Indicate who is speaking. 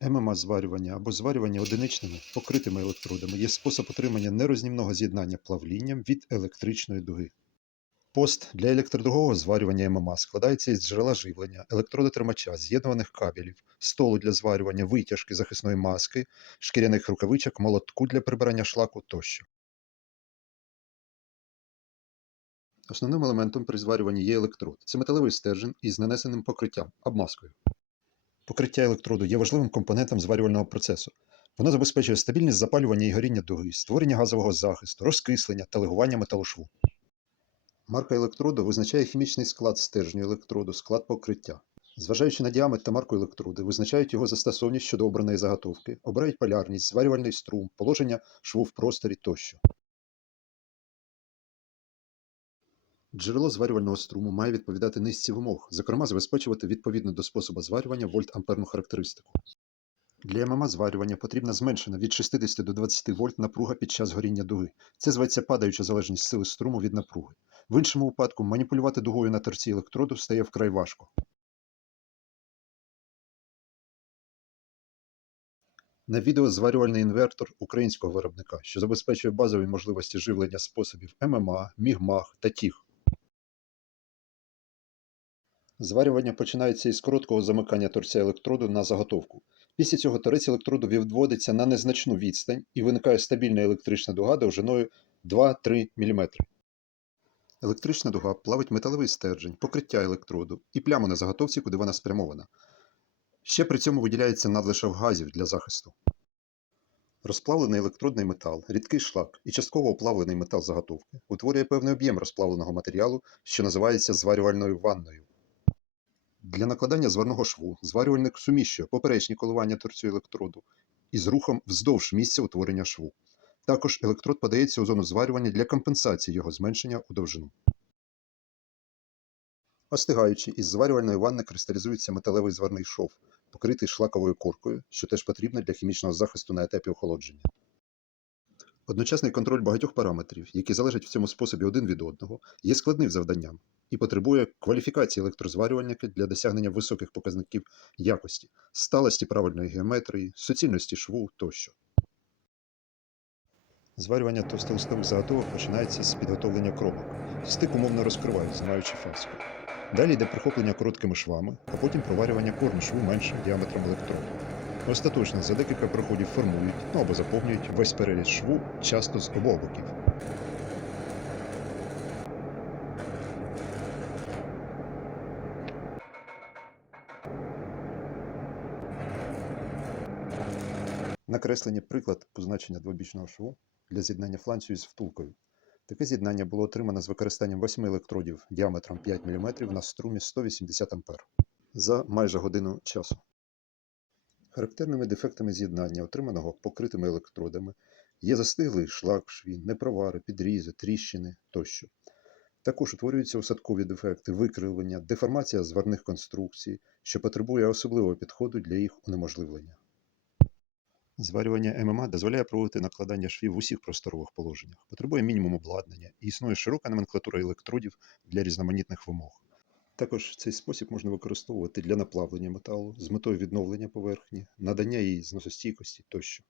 Speaker 1: ММА зварювання або зварювання одиничними покритими електродами є спосіб отримання нерознімного з'єднання плавлінням від електричної дуги. Пост для електродугового зварювання ММА складається із джерела живлення, електродотримача, з'єднуваних кабелів, столу для зварювання, витяжки, захисної маски, шкіряних рукавичок, молотку для прибирання шлаку тощо. Основним елементом при зварюванні є електрод. Це металевий стержень із нанесеним покриттям обмазкою. Покриття електроду є важливим компонентом зварювального процесу. Воно забезпечує стабільність запалювання і горіння дуги, створення газового захисту, розкислення та легування металошву. Марка електроду визначає хімічний склад стержню електроду, склад покриття. Зважаючи на діаметр та марку електроду, визначають його застосовність щодо обраної заготовки, обирають полярність, зварювальний струм, положення шву в просторі тощо. Джерело зварювального струму має відповідати низці вимог, зокрема забезпечувати відповідно до способу зварювання вольт-амперну характеристику. Для ММА зварювання потрібна зменшена від 60 до 20 вольт напруга під час горіння дуги. Це зветься падаюча залежність сили струму від напруги. В іншому випадку маніпулювати дугою на торці електроду стає вкрай важко. На відео зварювальний інвертор українського виробника, що забезпечує базові можливості живлення способів ММА, мігмаг та тіг. Зварювання починається із короткого замикання торця електроду на заготовку. Після цього торець електроду відводиться на незначну відстань і виникає стабільна електрична дуга довжиною 2-3 мм. Електрична дуга плавить металевий стержень, покриття електроду і пляму на заготовці, куди вона спрямована. Ще при цьому виділяється надлишок газів для захисту. Розплавлений електродний метал, рідкий шлак і частково оплавлений метал заготовки утворює певний об'єм розплавленого матеріалу, що називається зварювальною ванною. Для накладання зварного шву зварювальник суміщує поперечні коливання торцю електроду із рухом вздовж місця утворення шву. Також електрод подається у зону зварювання для компенсації його зменшення у довжину. Остигаючи, із зварювальної ванни кристалізується металевий зварний шов, покритий шлаковою коркою, що теж потрібно для хімічного захисту на етапі охолодження. Одночасний контроль багатьох параметрів, які залежать в цьому способі один від одного, є складним завданням і потребує кваліфікації електрозварювальника для досягнення високих показників якості, сталості правильної геометрії, суцільності шву тощо. Зварювання товстолистових заготовок починається з підготовлення кромок. Стик умовно розкривають, знімаючи фаску. Далі йде прихоплення короткими швами, а потім проварювання корну шву меншим діаметром електроду. Остаточно за декілька проходів формують ну, або заповнюють весь переріз шву, часто з обох боків. Накреслені приклад позначення двобічного шву для з'єднання фланцю із втулкою. Таке з'єднання було отримано з використанням 8 електродів діаметром 5 мм на струмі 180 А за майже годину часу. Характерними дефектами з'єднання, отриманого покритими електродами, є застиглий шлак в шві, непровари, підрізи, тріщини тощо. Також утворюються осадкові дефекти, викривлення, деформація зварних конструкцій, що потребує особливого підходу для їх унеможливлення. Зварювання ММА дозволяє проводити накладання швів в усіх просторових положеннях, потребує мінімум обладнання і існує широка номенклатура електродів для різноманітних вимог. Також цей спосіб можна використовувати для наплавлення металу з метою відновлення поверхні, надання їй зносостійкості тощо.